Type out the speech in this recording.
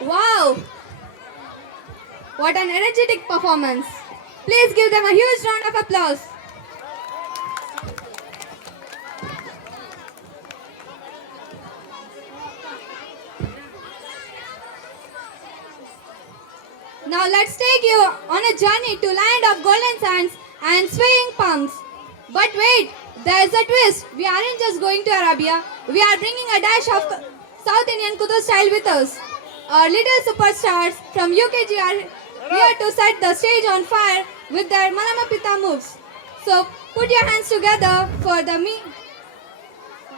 Wow! What an energetic performance. Please give them a huge round of applause. Now let's take you on a journey to land of golden sands and swaying palms. But wait, there's a twist. We aren't just going to Arabia. We are bringing a dash of South Indian Kudu style with us. Our little superstars from UKG are here to set the stage on fire with their Malamapita moves. So put your hands together for the